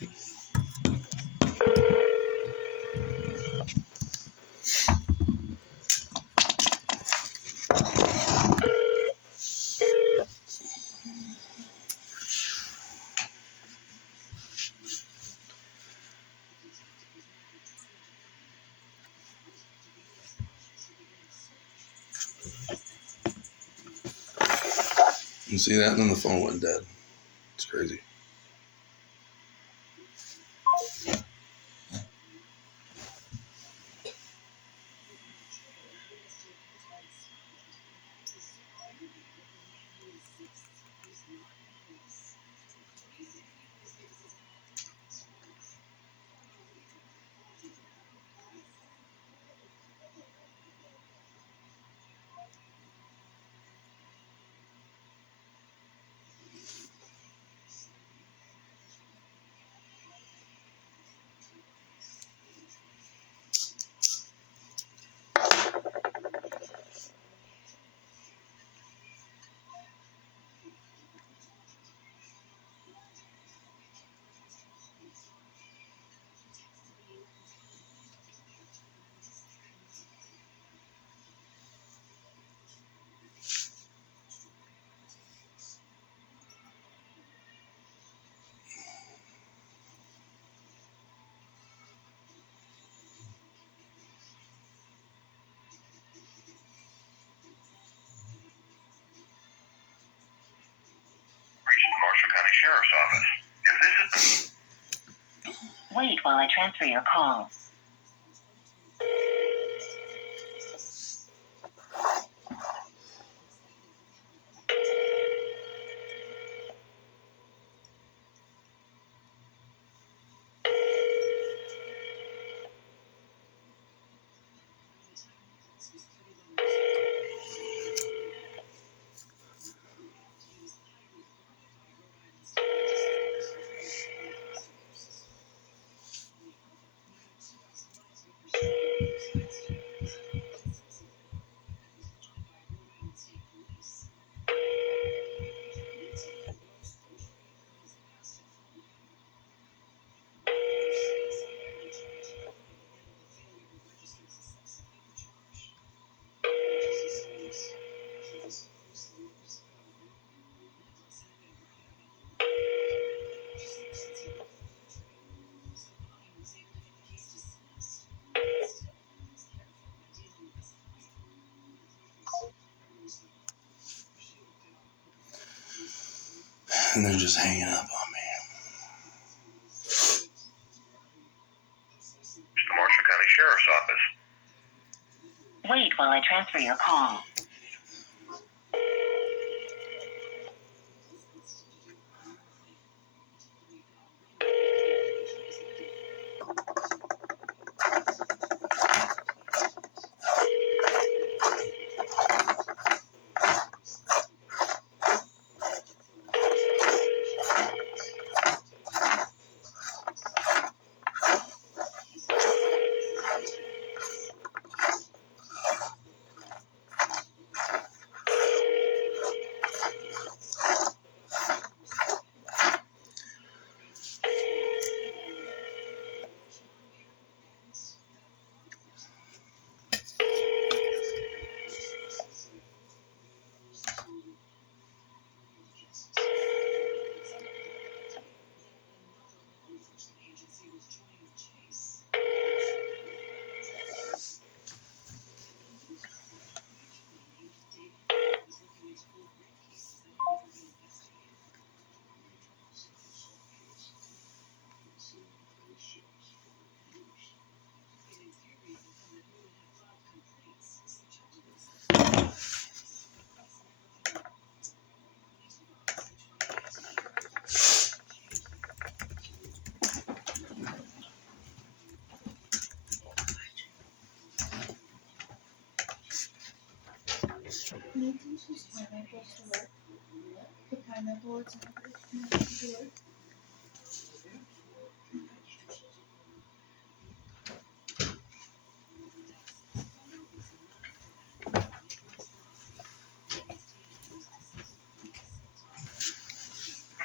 You see that? And then the phone went dead. It's crazy. Marshall County Sheriff's Office. If this is... Wait while I transfer your call. And they're just hanging up on me. The Marshall County Sheriff's Office. Wait while I transfer your call. Can you teach these pineapples to work? The pineapple example to work?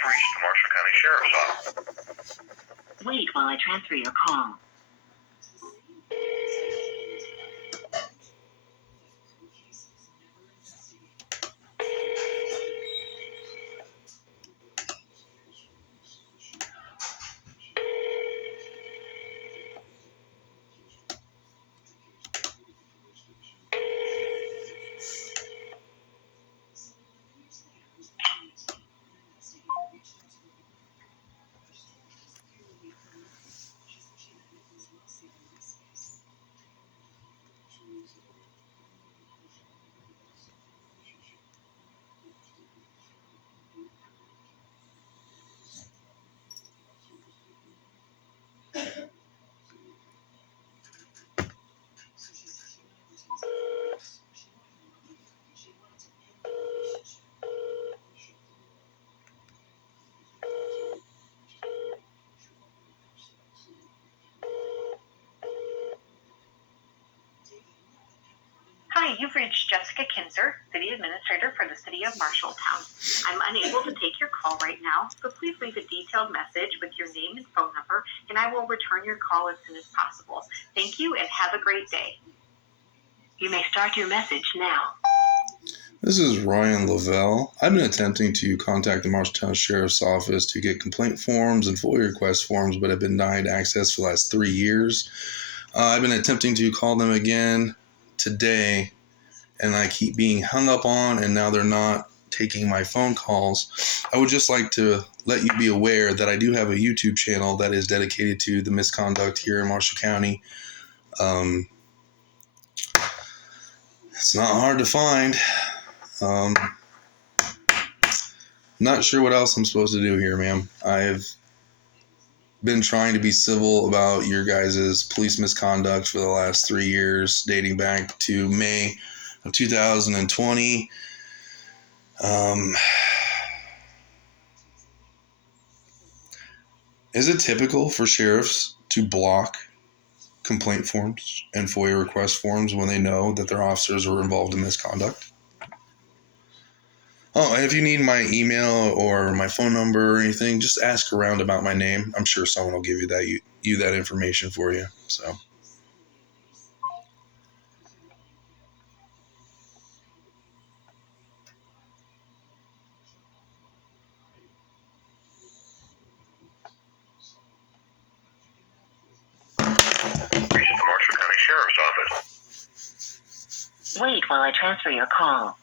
Reached the Marshall County Sheriff's Office. Wait while I transfer your call. Hi, you've reached Jessica Kinzer, City Administrator for the City of Marshalltown. I'm unable to take your call right now, so please leave a detailed message with your name and phone number, and I will return your call as soon as possible. Thank you, and have a great day. You may start your message now. This is Ryan Lavelle. I've been attempting to contact the Marshalltown Sheriff's Office to get complaint forms and FOIA request forms, but have been denied access for the last 3 years. I've been attempting to call them again today, and I keep being hung up on, and now they're not taking my phone calls. I would just like to let you be aware that I do have a YouTube channel that is dedicated to the misconduct here in Marshall County. It's not hard to find. Not sure what else I'm supposed to do here, ma'am. I've been trying to be civil about your guys' police misconduct for the last 3 years, dating back to May of 2020. Is it typical for sheriffs to block complaint forms and FOIA request forms when they know that their officers are involved in misconduct? Oh, and if you need my email or my phone number or anything, just ask around about my name. I'm sure someone will give you that information for you. So. Reach the Marshall County Sheriff's Office. Wait while I transfer your call.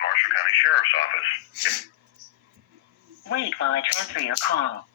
Marshall County Sheriff's Office. Wait while I transfer your call.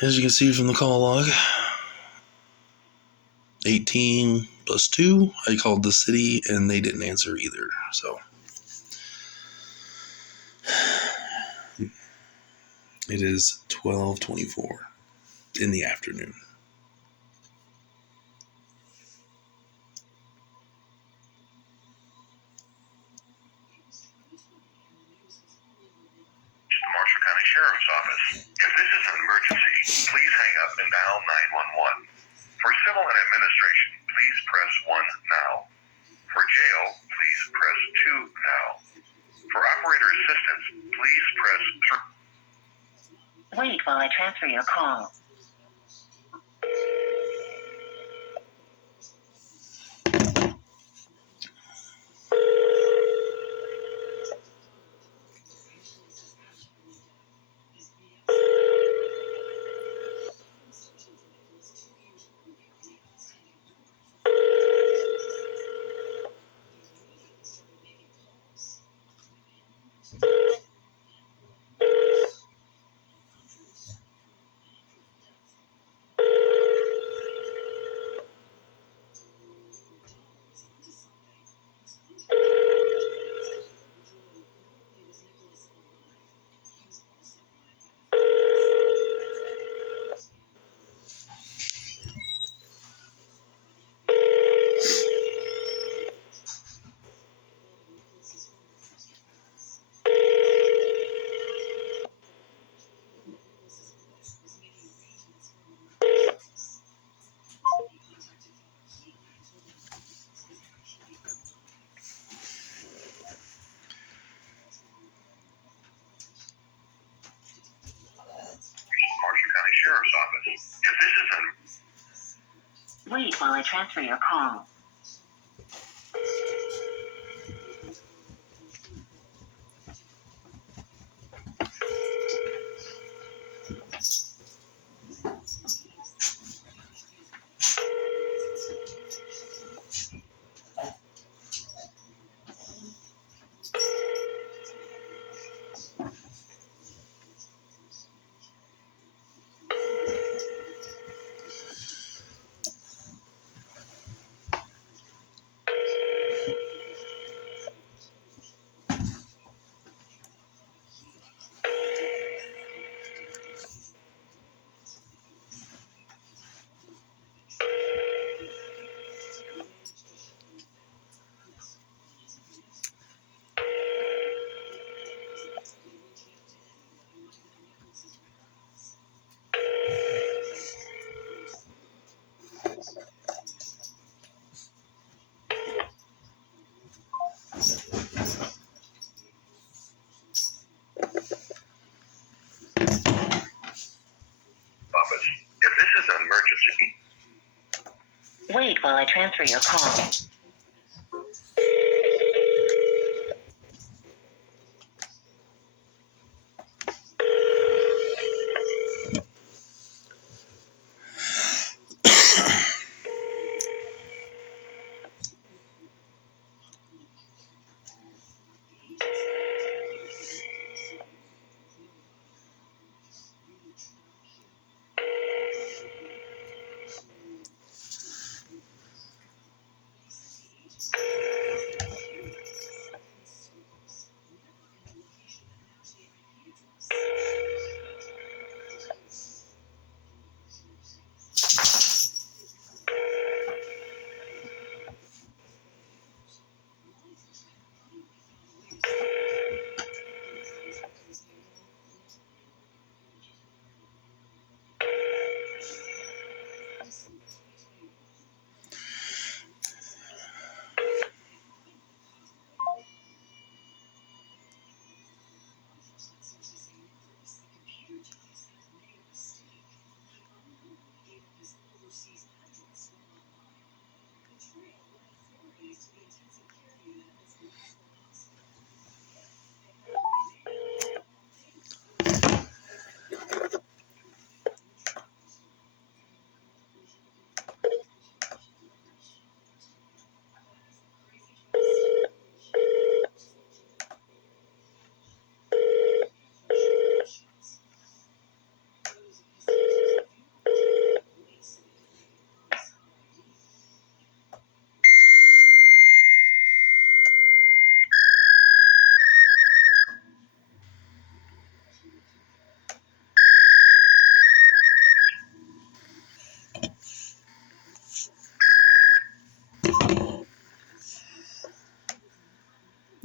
As you can see from the call log, 18 plus 2. I called the city and they didn't answer either. So it is 12:24 in the afternoon. Marshall County Sheriff's Office. If this is an emergency, please hang up and dial 911. For civil and administration, please press 1 now. For jail, please press 2 now. For operator assistance, please press 3. Wait while I transfer your call. Marshall County Sheriff's Office. If this is an... Wait while I transfer your call. Office. If this is an emergency. Wait while I transfer your call.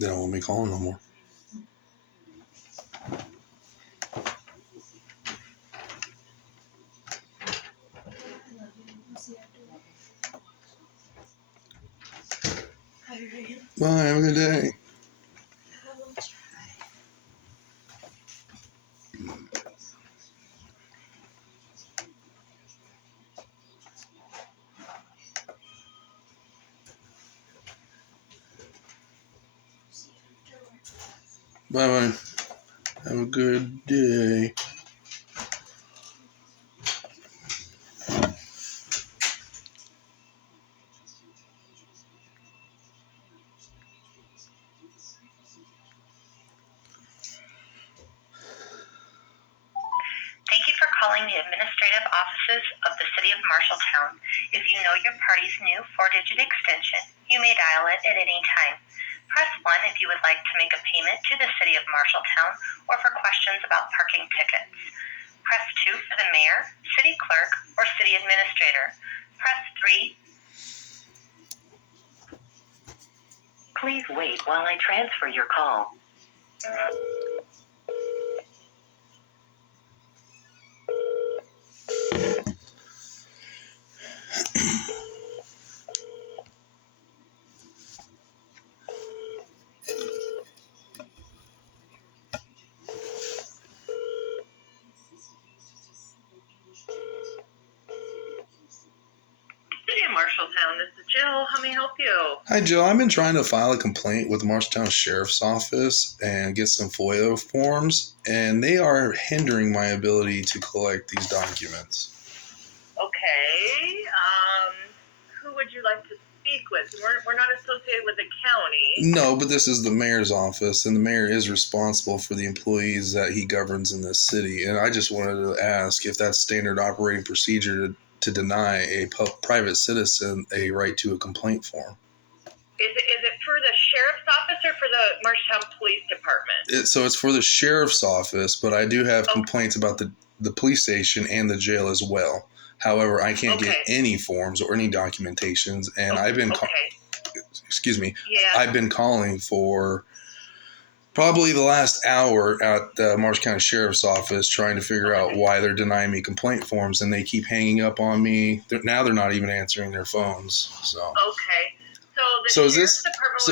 They don't want me calling no more. Bye, have a good day. Bye-bye. Have a good day. Thank you for calling the administrative offices of the City of Marshalltown. If you know your party's new 4-digit extension, you may dial it at any time. Press 1 if you would like to make a payment to the City of Marshalltown or for questions about parking tickets. Press 2 for the mayor, city clerk, or city administrator. Press 3. Please wait while I transfer your call. City of Marshalltown, this is Jill. How may I help you? Hi, Joe. I've been trying to file a complaint with the Marshalltown Sheriff's Office and get some FOIA forms, and they are hindering my ability to collect these documents. Okay. Who would you like to speak with? We're not associated with the county. No, but this is the mayor's office, and the mayor is responsible for the employees that he governs in this city. And I just wanted to ask if that's standard operating procedure to deny a private citizen a right to a complaint form. Is it for the sheriff's office or for the Marshalltown Police Department? So it's for the sheriff's office, but I do have complaints about the police station and the jail as well. However, I can't get any forms or any documentations, and I've been I've been calling for probably the last hour at the Marsh County Sheriff's Office trying to figure out why they're denying me complaint forms, and they keep hanging up on me. Now they're not even answering their phones. So okay, so the sheriff's department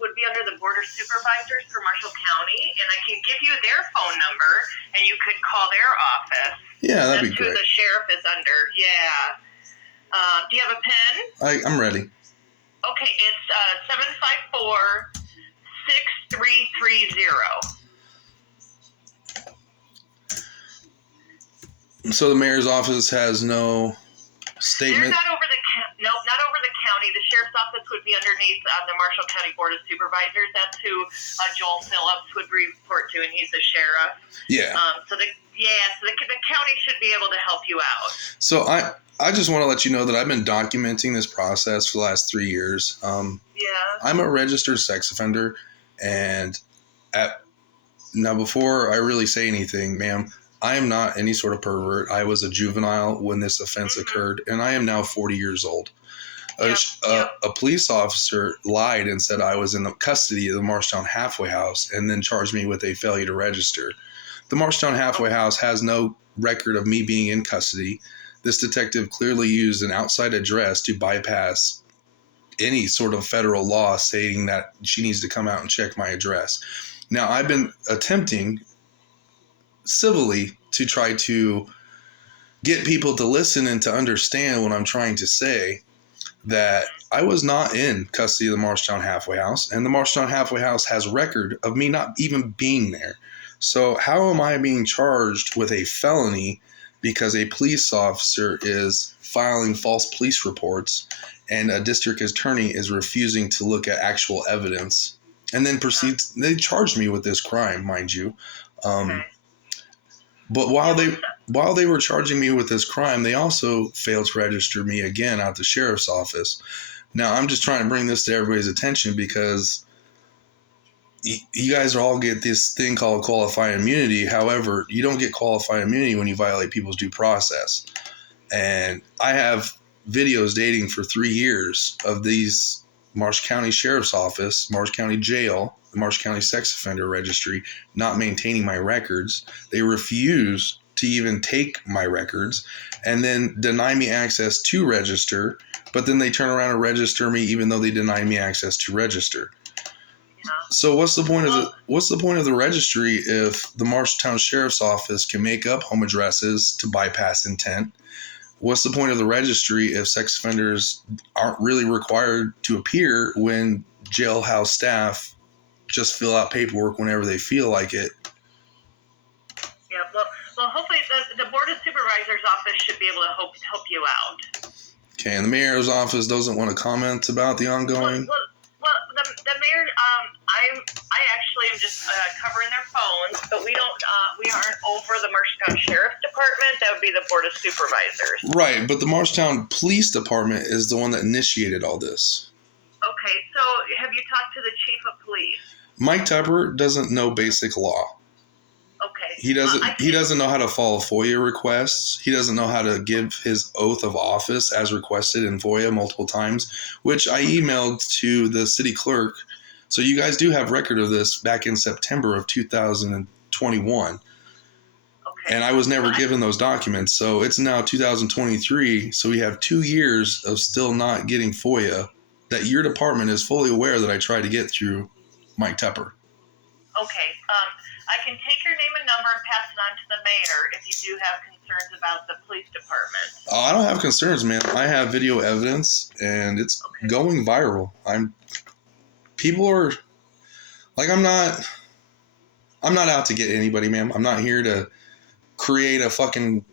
would be under the board of supervisors for Marshall County, and I can give you their phone number, and you could call their office. Yeah, that'd be That's great. who the sheriff is under. Yeah. Do you have a pen? I'm ready. Okay, it's 754-6330. So the mayor's office has no statement. They're not over not over the county. The sheriff's office would be underneath the Marshall County Board of Supervisors. That's who Joel Phillips would report to, and he's the sheriff. Yeah. So the county should be able to help you out. So I just want to let you know that I've been documenting this process for the last 3 years. I'm a registered sex offender, and now before I really say anything, ma'am, I am not any sort of pervert. I was a juvenile when this offense occurred, and I am now 40 years old. A police officer lied and said I was in the custody of the Marshtown Halfway House and then charged me with a failure to register. The Marshtown Halfway House has no record of me being in custody. This detective clearly used an outside address to bypass any sort of federal law stating that she needs to come out and check my address. Now, I've been attempting civilly to try to get people to listen and to understand what I'm trying to say, that I was not in custody of the Marshtown Halfway House, and the Marshtown Halfway House has record of me not even being there. So how am I being charged with a felony because a police officer is filing false police reports and a district attorney is refusing to look at actual evidence, and then they charged me with this crime, mind you. But while they were charging me with this crime, they also failed to register me again at the sheriff's office. Now, I'm just trying to bring this to everybody's attention because you guys all get this thing called qualified immunity. However, you don't get qualified immunity when you violate people's due process. And I have videos dating for 3 years of these Marsh County Sheriff's Office, Marsh County Jail, the Marsh County Sex Offender Registry not maintaining my records. They refuse to even take my records and then deny me access to register, but then they turn around and register me even though they deny me access to register. So what's the point of the registry if the Marshtown Sheriff's Office can make up home addresses to bypass intent? What's the point of the registry if sex offenders aren't really required to appear when jailhouse staff just fill out paperwork whenever they feel like it? Yeah, well, hopefully the Board of Supervisors office should be able to help you out. Okay, and the mayor's office doesn't want to comment about the ongoing? Well, the mayor, I actually am just covering their phones, but we aren't over the Marshtown Sheriff's Department. That would be the Board of Supervisors. Right, but the Marshtown Police Department is the one that initiated all this. Okay, so have you talked to the chief of police? Mike Tupper doesn't know basic law. Okay. He doesn't know how to follow FOIA requests. He doesn't know how to give his oath of office as requested in FOIA multiple times, which I emailed to the city clerk. So you guys do have record of this back in September of 2021. Okay. And I was never given those documents. So it's now 2023. So we have 2 years of still not getting FOIA that your department is fully aware that I tried to get through Mike Tupper. Okay. I can take your name and number and pass it on to the mayor if you do have concerns about the police department. I don't have concerns, man. I have video evidence, and it's going viral. People are like, I'm not out to get anybody, man. I'm not here to create a fucking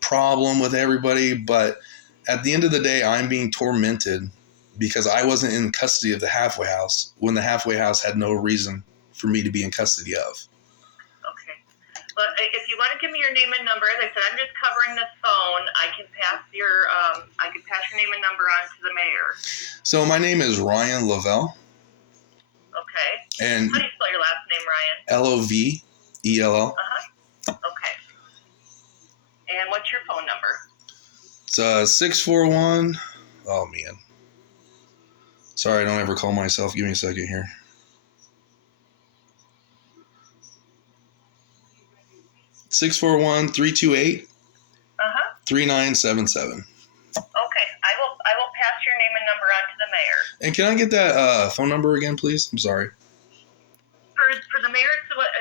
problem with everybody, but at the end of the day, I'm being tormented because I wasn't in custody of the halfway house when the halfway house had no reason for me to be in custody of. Okay. But if you want to give me your name and number, as I said, I'm just covering this phone. I can pass your name and number on to the mayor. So my name is Ryan Lavelle. Okay. And how do you spell your last name, Ryan? Lovell. Okay. And what's your phone number? It's 641. Oh man. Sorry, I don't ever call myself. Give me a second here. 641-328-3977. Okay. I will pass your name and number on to the mayor. And can I get that phone number again, please? I'm sorry. For the mayor,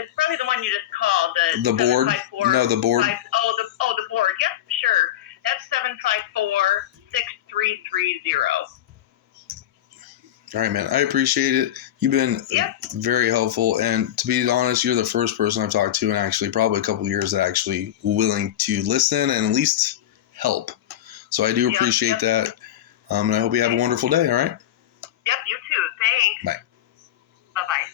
it's probably the one you just called. The board? No, the board. The board. Yep, sure. That's 754-6330. All right, man. I appreciate it. You've been very helpful. And to be honest, you're the first person I've talked to in actually probably a couple of years that actually willing to listen and at least help. So I do appreciate that. And I hope you have a wonderful day. All right? Yep, you too. Thanks. Bye. Bye-bye.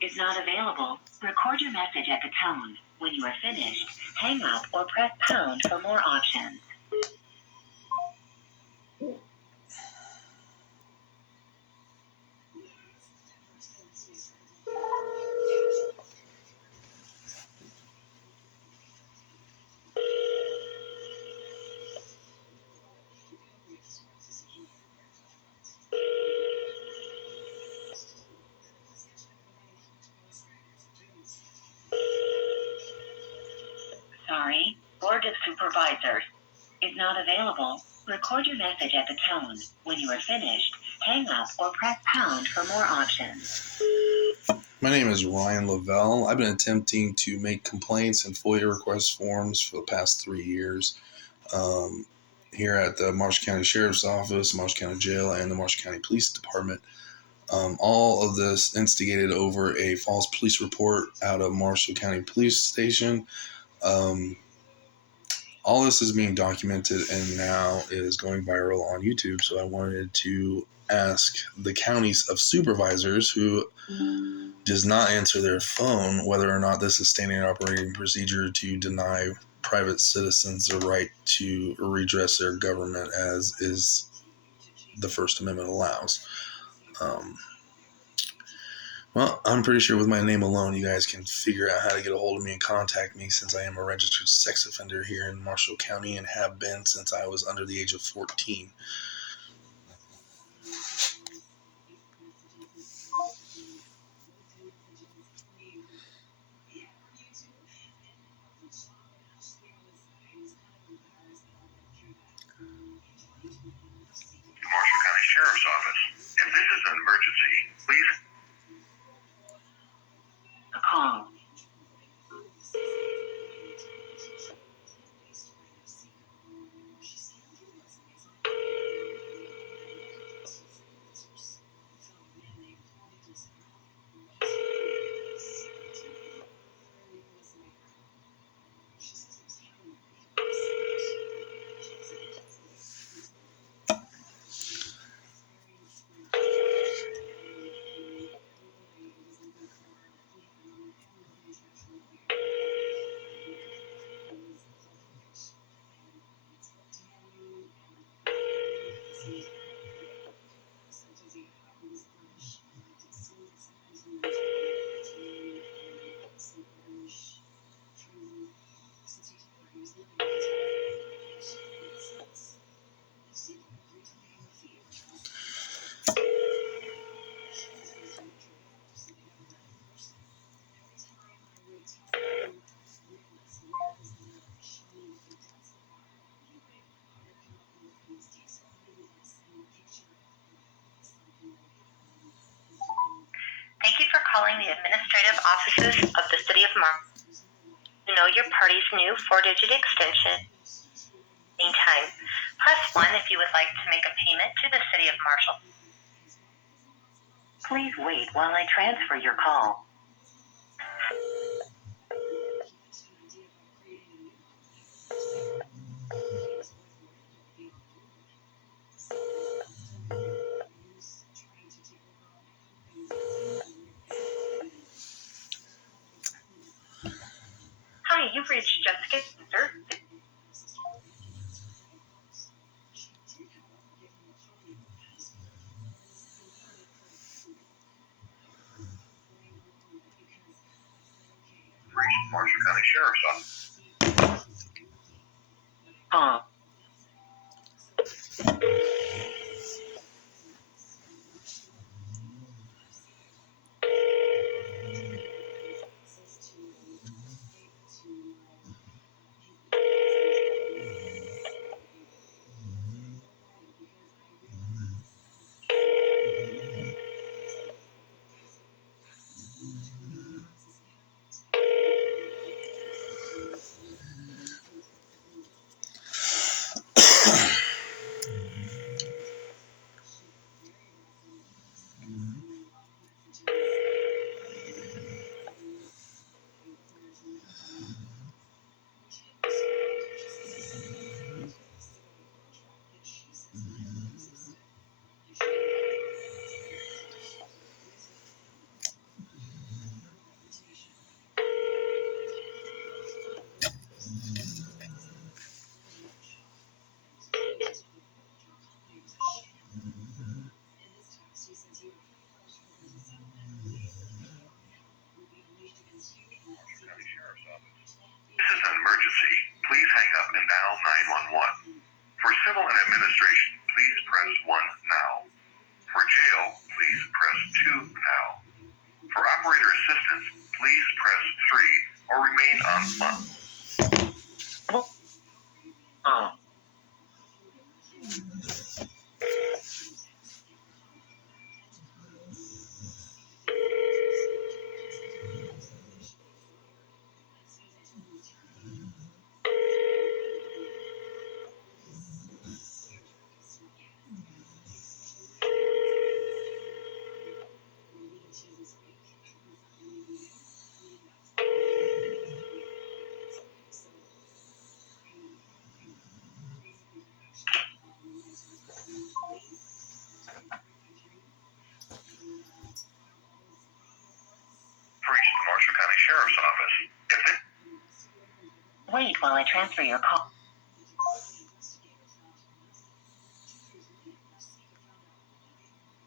Is not available. Record your message at the tone. When you are finished, hang up or press pound for more options. Sorry, Board of Supervisors is not available. Record your message at the tone. When you are finished, hang up or press pound for more options. My name is Ryan Lavelle. I've been attempting to make complaints and FOIA request forms for the past 3 years here at the Marshall County Sheriff's Office, Marshall County Jail, and the Marshall County Police Department. All of this instigated over a false police report out of Marshall County Police Station. All this is being documented and now is going viral on YouTube. So I wanted to ask the counties of supervisors who does not answer their phone whether or not this is standard operating procedure to deny private citizens the right to redress their government as is the First Amendment allows. Well, I'm pretty sure with my name alone, you guys can figure out how to get a hold of me and contact me, since I am a registered sex offender here in Marshall County and have been since I was under the age of 14. The Marshall County Sheriff's Office. If this is an emergency, please A call. Thank you for calling the administrative offices of the City of Marshall. To know your party's new 4-digit extension. Meantime, press 1 if you would like to make a payment to the City of Marshall. Please wait while I transfer your call. Hi, you've reached Jessica Kinzer. reach Marshall County Sheriff's Office. Call. This is an emergency. Please hang up and dial 911. For civil and administration, please press 1 now. For jail, please press 2 now. For operator assistance, please press 3 or remain on line. Call. Office. If this Wait while I transfer your call.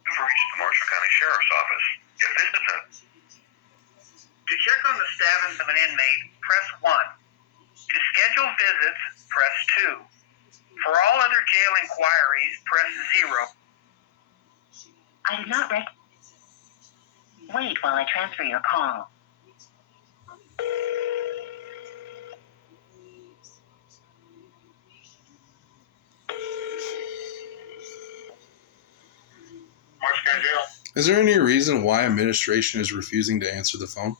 You've reached the Marshall County Sheriff's Office. If this is a... To check on the status of an inmate, press 1. To schedule visits, press 2. For all other jail inquiries, press 0. I did not Wait while I transfer your call. Marshall County Jail. Is there any reason why administration is refusing to answer the phone?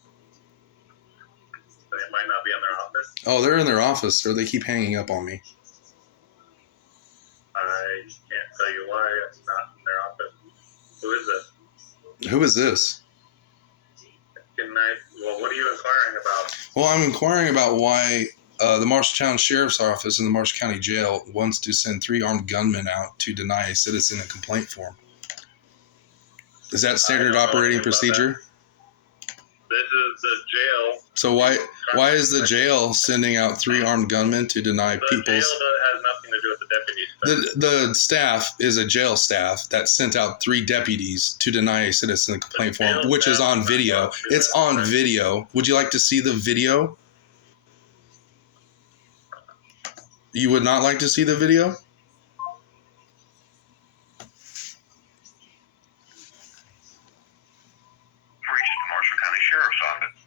They might not be in their office. Oh, they're in their office, sir. They keep hanging up on me. I can't tell you why it's not in their office. Who is this? Who is this? Well, what are you inquiring about? Well, I'm inquiring about why the Marshalltown Sheriff's Office and the Marshall County Jail wants to send 3 armed gunmen out to deny a citizen a complaint form. Is that standard operating procedure? This is the jail. So why is the jail sending out 3 armed gunmen to deny The people's... jail has nothing to do with the deputies. The staff is a jail staff that sent out 3 deputies to deny a citizen a complaint form, which is on video. It's on video. Would you like to see the video? You would not like to see the video? Reached the Marshall County Sheriff's Office.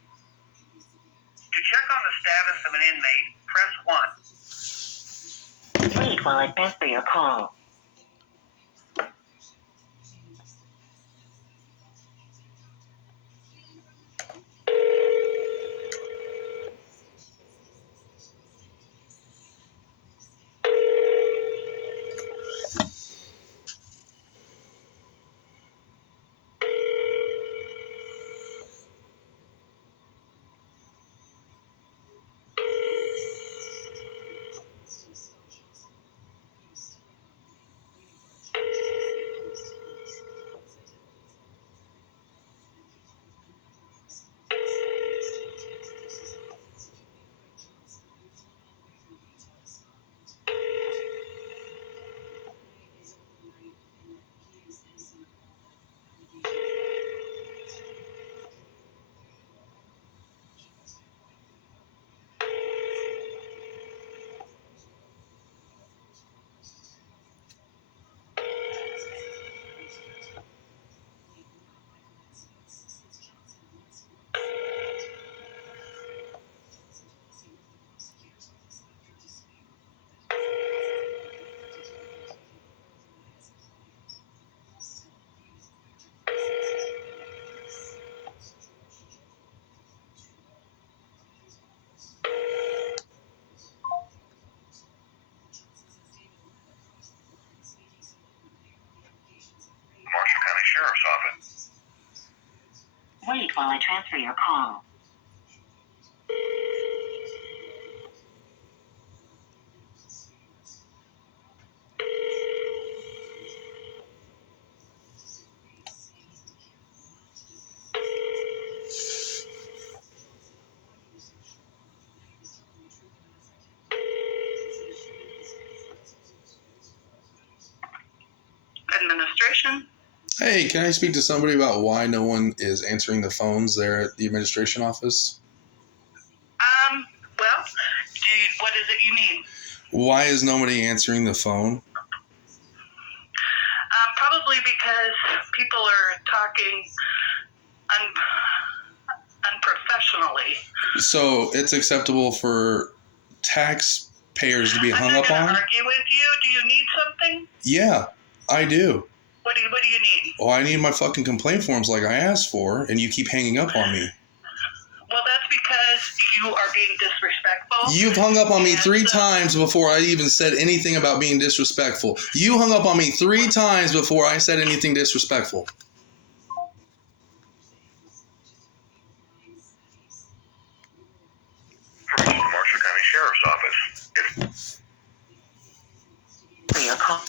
To check on the status of an inmate, press 1. Wait while I transfer your call. Marshall County Sheriff's Office. Wait while I transfer your call. Administration. Hey, can I speak to somebody about why no one is answering the phones there at the administration office? Well, what is it you need? Why is nobody answering the phone? Probably because people are talking unprofessionally. So it's acceptable for taxpayers to be hung I'm not up gonna on? argue with you. Do you need something? Yeah, I do. What do you need? Well, I need my fucking complaint forms like I asked for, and you keep hanging up on me. Well, that's because you are being disrespectful. You've hung up on me And 3 so- times before I even said anything about being disrespectful. You hung up on me 3 times before I said anything disrespectful. Reached the Marshall County Sheriff's Office. For your call.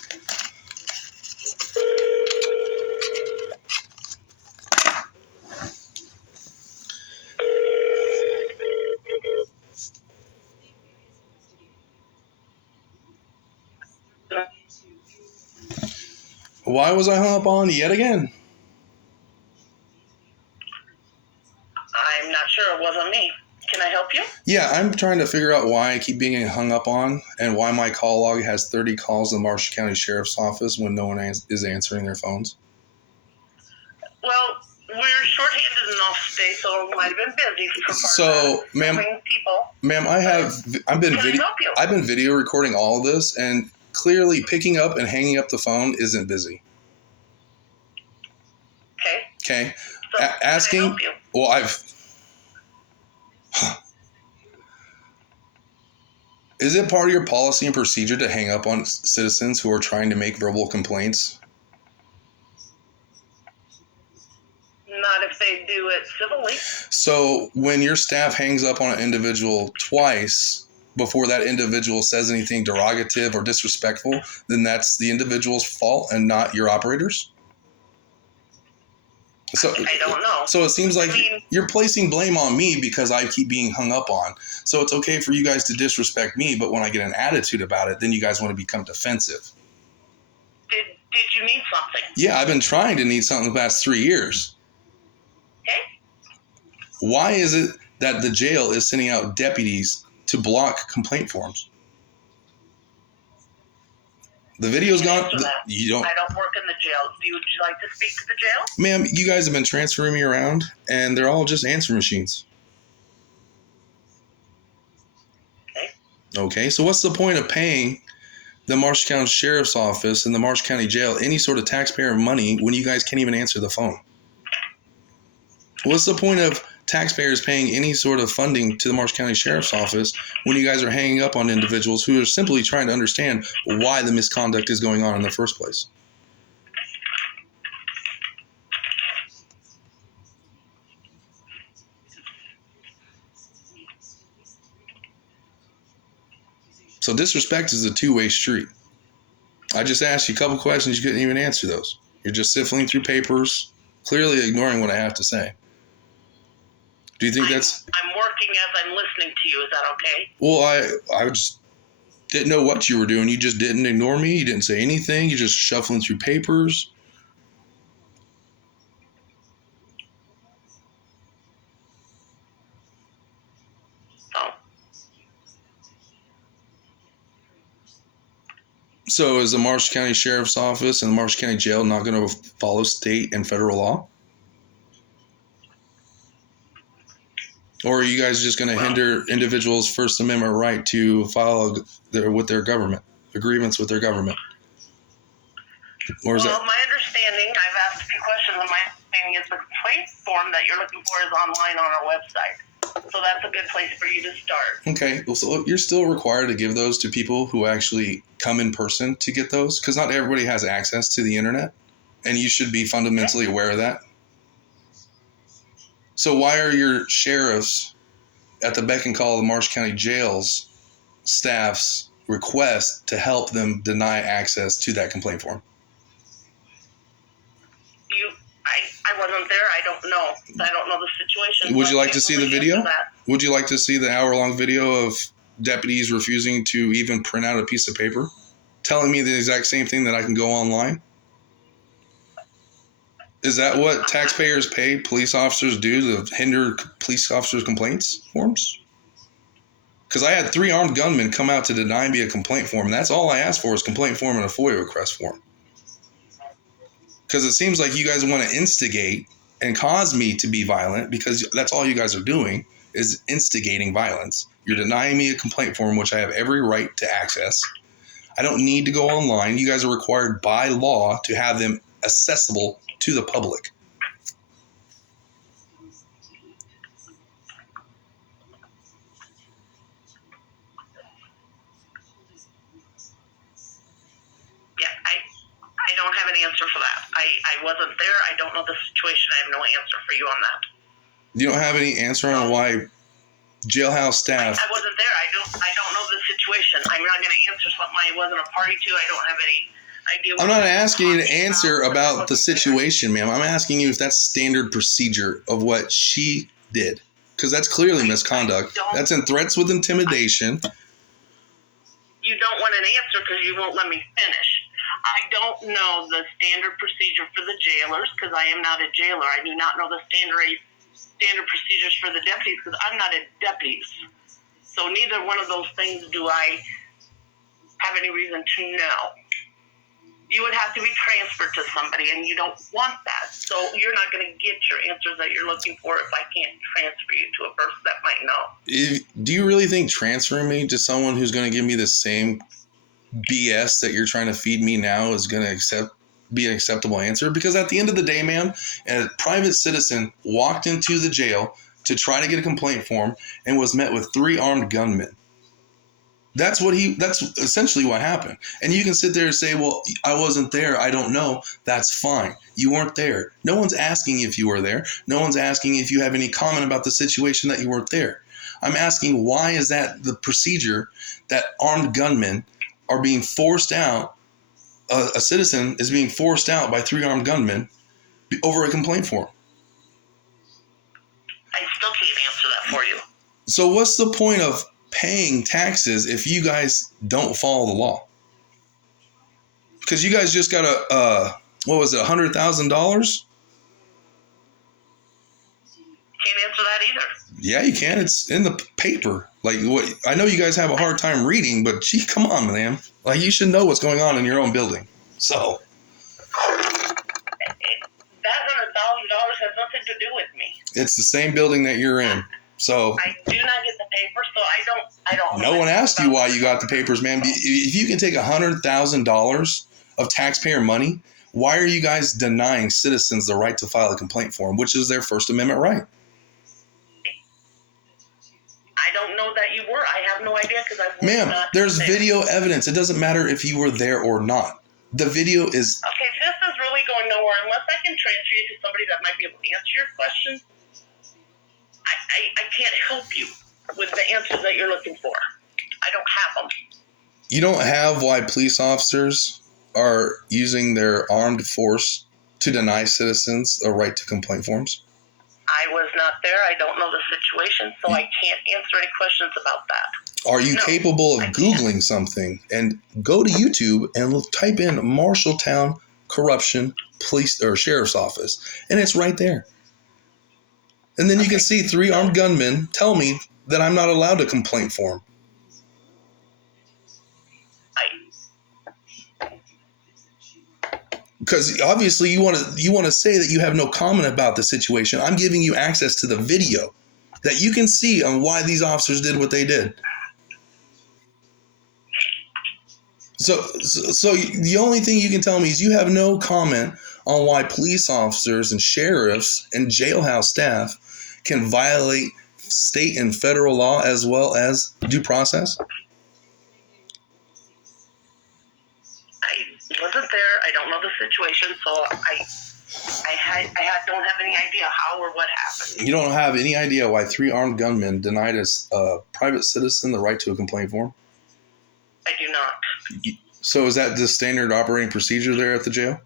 Why was I hung up on yet again? I'm not sure. It wasn't me. Can I help you? Yeah, I'm trying to figure out why I keep being hung up on and why my call log has 30 calls to the Marshall County Sheriff's Office when no one is answering their phones. Well, we're shorthanded enough today, so it might have been busy for So, ma'am, people. Ma'am, I've been video recording all of this, and clearly picking up and hanging up the phone isn't busy. Okay. So Asking. Can I help you? Well, Is it part of your policy and procedure to hang up on citizens who are trying to make verbal complaints? Not if they do it civilly. So when your staff hangs up on an individual twice before that individual says anything derogative or disrespectful, then that's the individual's fault and not your operators? So I don't know. So it seems like you're placing blame on me because I keep being hung up on. So it's okay for you guys to disrespect me, but when I get an attitude about it, then you guys want to become defensive. Did you need something? Yeah, I've been trying to need something the past 3 years. Okay. Why is it that the jail is sending out deputies to block complaint forms? The video's gone. You don't. I don't work in the jail. Would you like to speak to the jail? Ma'am, you guys have been transferring me around, and they're all just answer machines. Okay, so what's the point of paying the Marshall County Sheriff's Office and the Marshall County Jail any sort of taxpayer money when you guys can't even answer the phone? What's the point of taxpayers paying any sort of funding to the Marshall County Sheriff's Office when you guys are hanging up on individuals who are simply trying to understand why the misconduct is going on in the first place? So disrespect is a two-way street. I just asked you a couple questions. You couldn't even answer those. You're just sifting through papers, clearly ignoring what I have to say. Do you think I'm working as I'm listening to you. Is that okay? Well, I just didn't know what you were doing. You just didn't ignore me. You didn't say anything. You're just shuffling through papers. Oh. So is the Marshall County Sheriff's Office and the Marshall County Jail not going to follow state and federal law? Or are you guys just going to hinder individuals' First Amendment right to file with their government, a grievance with their government? Or is my understanding, I've asked a few questions, and my understanding is the complaint form that you're looking for is online on our website. So that's a good place for you to start. Okay, well, so you're still required to give those to people who actually come in person to get those, because not everybody has access to the internet, and you should be fundamentally aware of that. So why are your sheriffs at the beck and call of the Marshall County Jail's staff's request to help them deny access to that complaint form? I wasn't there. I don't know. I don't know the situation. Would you like to see the video? Would you like to see the hour-long video of deputies refusing to even print out a piece of paper, telling me the exact same thing that I can go online? Is that what taxpayers pay police officers do to hinder police officers' complaints forms? Because I had 3 armed gunmen come out to deny me a complaint form, and that's all I asked for is complaint form and a FOIA request form. Because it seems like you guys want to instigate and cause me to be violent, because that's all you guys are doing is instigating violence. You're denying me a complaint form, which I have every right to access. I don't need to go online. You guys are required by law to have them accessible to the public. Yeah, I don't have an answer for that. I wasn't there. I don't know the situation. I have no answer for you on that. You don't have any answer on why jailhouse staff... I wasn't there. I don't know the situation. I'm not going to answer something I wasn't a party to. I don't have any idea. I'm not asking you to answer about the situation, ma'am. I'm asking you if that's standard procedure of what she did. Because that's clearly misconduct. That's in threats with intimidation. You don't want an answer because you won't let me finish. I don't know the standard procedure for the jailers because I am not a jailer. I do not know the standard procedures for the deputies because I'm not a deputy. So neither one of those things do I have any reason to know. You would have to be transferred to somebody, and you don't want that. So you're not going to get your answers that you're looking for if I can't transfer you to a person that might know. Do you really think transferring me to someone who's going to give me the same BS that you're trying to feed me now is going to be an acceptable answer? Because at the end of the day, man, a private citizen walked into the jail to try to get a complaint form and was met with 3 armed gunmen. That's essentially what happened. And you can sit there and say, well, I wasn't there, I don't know. That's fine. You weren't there. No one's asking if you were there. No one's asking if you have any comment about the situation that you weren't there. I'm asking, why is that the procedure that armed gunmen are being forced out, a citizen is being forced out by 3 armed gunmen over a complaint form? I still can't answer that for you. So what's the point of paying taxes if you guys don't follow the law? Because you guys just got what was it, $100,000? Can't answer that either. Yeah, you can. It's in the paper. Like, what? I know you guys have a hard time reading, but gee, come on, man. Like, you should know what's going on in your own building. So that $100,000 has nothing to do with me. it's the same building that you're in. So I do not get the paper, so I don't. No one asked you why you got the papers, man. If you can take $100,000 of taxpayer money, why are you guys denying citizens the right to file a complaint form, which is their First Amendment right? I don't know that you were. I have no idea because I was Ma'am, not there's there. video evidence. It doesn't matter if you were there or not. The video is... Okay, this is really going nowhere unless I can transfer you to somebody that might be able to answer your question. I can't help you with the answers that you're looking for. I don't have them. You don't have why police officers are using their armed force to deny citizens a right to complaint forms? I was not there. I don't know the situation, so I can't answer any questions about that. Are you capable of Googling something and go to YouTube and type in Marshalltown corruption police or sheriff's office, and it's right there. And then you can see 3 armed gunmen tell me that I'm not allowed a complaint form. Because obviously you want to say that you have no comment about the situation. I'm giving you access to the video that you can see on why these officers did what they did. So the only thing you can tell me is you have no comment on why police officers and sheriffs and jailhouse staff can violate state and federal law as well as due process? I wasn't there. I don't know the situation, so I don't have any idea how or what happened. You don't have any idea why 3 armed gunmen denied a private citizen the right to a complaint form? I do not. So is that the standard operating procedure there at the jail?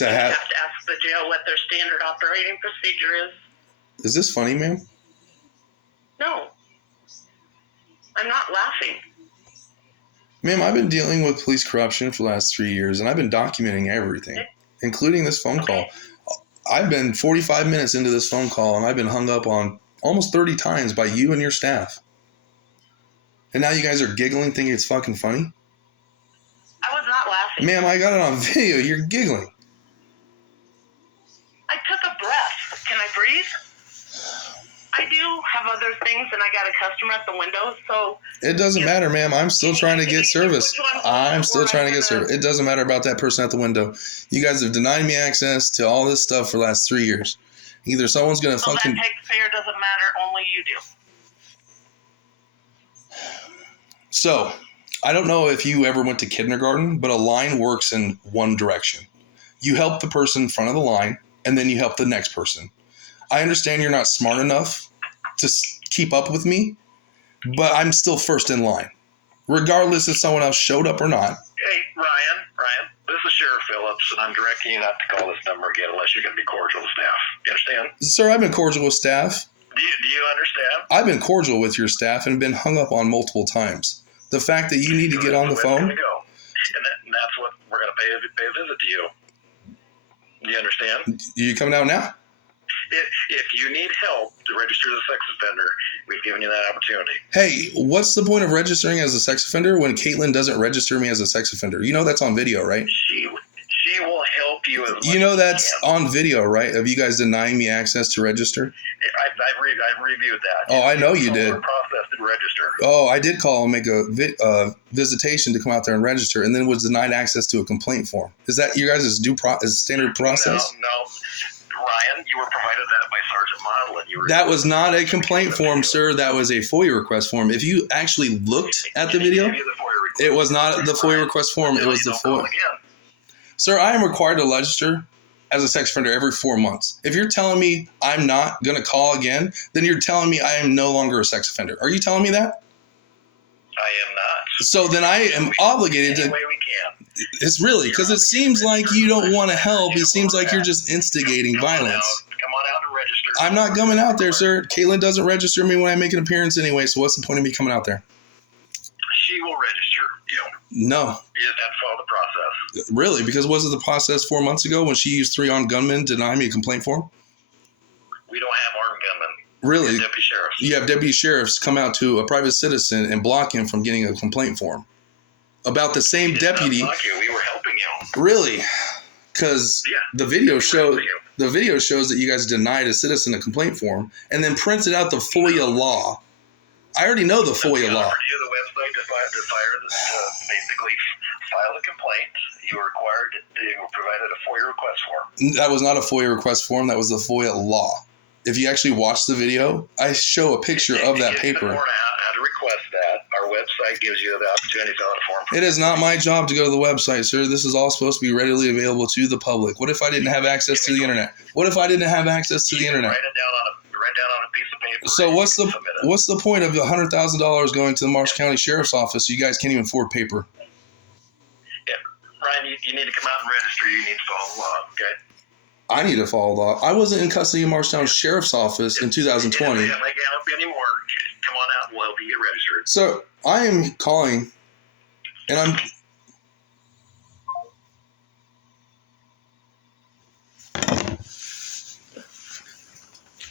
You have to ask the jail what their standard operating procedure is. Is this funny, ma'am? No. I'm not laughing. Ma'am, I've been dealing with police corruption for the last 3 years, and I've been documenting everything, including this phone call. I've been 45 minutes into this phone call, and I've been hung up on almost 30 times by you and your staff. And now you guys are giggling, thinking it's fucking funny? I was not laughing. Ma'am, I got it on video. You're giggling. I took a breath. Can I breathe? I do have other things, and I got a customer at the window, so... It doesn't matter, ma'am. I'm still trying to get service. I'm still trying to get service. It doesn't matter about that person at the window. You guys have denied me access to all this stuff for the last 3 years. Either someone's going to fucking... So that taxpayer doesn't matter, only you do. So, I don't know if you ever went to kindergarten, but a line works in one direction. You help the person in front of the line, and then you help the next person. I understand you're not smart enough to keep up with me, but I'm still first in line, regardless if someone else showed up or not. Hey, Ryan, this is Sheriff Phillips, and I'm directing you not to call this number again unless you're going to be cordial with staff. You understand? Sir, I've been cordial with staff. Do you understand? I've been cordial with your staff and been hung up on multiple times. The fact that you need to get on the phone. And that's what pay a visit to you. Do you understand? You coming out now? If you need help to register as a sex offender, we've given you that opportunity. Hey, what's the point of registering as a sex offender when Caitlin doesn't register me as a sex offender? You know that's on video, right? She will help you as much You know as that's she can. on video, right? Of you guys denying me access to register? I've reviewed that. Oh, I know you did. Process and register. Oh, I did call and make a visitation to come out there and register, and then was denied access to a complaint form. Is that you guys' standard process? No, Ryan, you were provided that by Sergeant Model, and That was not a complaint form, sir. That was a FOIA request form. If you actually looked at the video, it was not the FOIA request form. It was the FOIA. Sir, I am required to register as a sex offender every 4 months. If you're telling me I'm not going to call again, then you're telling me I am no longer a sex offender. Are you telling me that? I am not. So then I am obligated to. Any way we can. It's really because it seems like you don't want to help. It seems like you're just instigating violence. Come on out and register. I'm not coming out there, sir. Caitlin doesn't register me when I make an appearance anyway. So what's the point of me coming out there? She will register you. No. You just have to follow the process. Really? Because was it the process 4 months ago when she used 3 armed gunmen to deny me a complaint form? We don't have armed gunmen. Really? We have deputy sheriffs. You have deputy sheriffs come out to a private citizen and block him from getting a complaint form about the same deputy. We were helping you. Really? Because the video shows that you guys denied a citizen a complaint form and then printed out the FOIA law. I already know the FOIA law. Offered you the website to basically file a complaint. You were required to provided a FOIA request form. That was not a FOIA request form. That was the FOIA law. If you actually watch the video, I show a picture of that paper. How to request that. Our website gives you the opportunity to fill out a form. It is not my job to go to the website, sir. This is all supposed to be readily available to the public. What if I didn't have access to the internet? What if I didn't have access to the internet? Write down on a piece of paper. So what's the point of $100,000 going to the Marshall County Sheriff's Office? You guys can't even afford paper. Yeah, Ryan, you need to come out and register. You need to follow the law. Okay. I need to follow law. I wasn't in custody of Marshalltown Sheriff's Office in 2020. If I can't help you anymore, come on out and we'll help you get registered. So I am calling, and